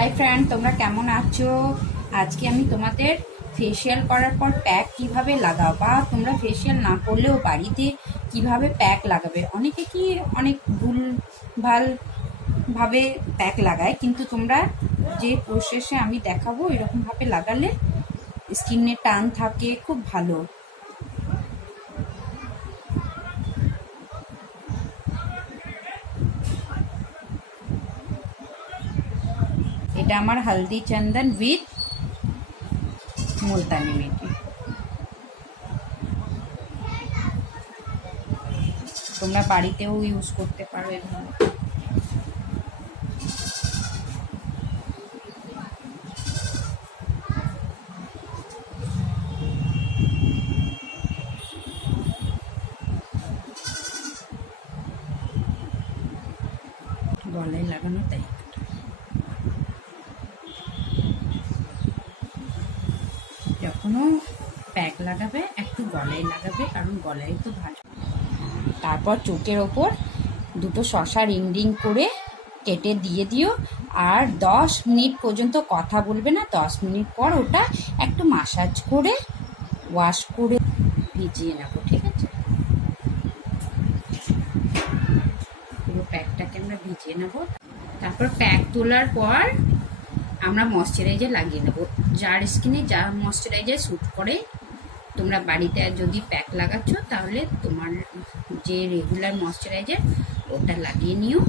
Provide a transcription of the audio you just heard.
Hi friend, তোমরা কেমন আছো? আজকে আমি তোমাদের ফেসিয়াল করার পর প্যাক কিভাবে লাগাও, বা তোমরা ফেসিয়াল না করলেও বাড়িতে কিভাবে প্যাক লাগাবে। অনেকে কি অনেক ভুলভাল ভাবে প্যাক লাগায়, কিন্তু তোমরা যে প্রসেসে আমি দেখাবো এরকমভাবে লাগালে স্কিনে টান থাকে, খুব ভালো। এটা আমার হলদি চন্দন উইথ মুলতানি মিটি। তোমরা বাড়িতেও ইউজ করতে পারো এভাবে। গলায় লাগানো, তাই যখনও প্যাক লাগাবে একটু গলায় লাগাবে, কারণ গলায় তো ভালো। তারপর চোখের ওপর দুটো শসা রিং রিং করে কেটে দিয়ে দিও। আর 10 মিনিট পর্যন্ত কথা বলবে না। 10 মিনিট পর ওটা একটু মাসাজ করে ওয়াশ করে ভিজিয়ে নেবো, ঠিক আছে? পুরো প্যাকটাকে আমরা ভিজিয়ে নেবো। তারপর প্যাক তোলার পর আমরা ময়শ্চারাইজার লাগিয়ে নেবো, যার স্কিনে যা ময়শ্চারাইজার স্যুট করে। তোমরা বাড়িতে যদি প্যাক লাগাচ্ছ তাহলে তোমার যে রেগুলার ময়শ্চারাইজার ওটা লাগিয়ে নিও।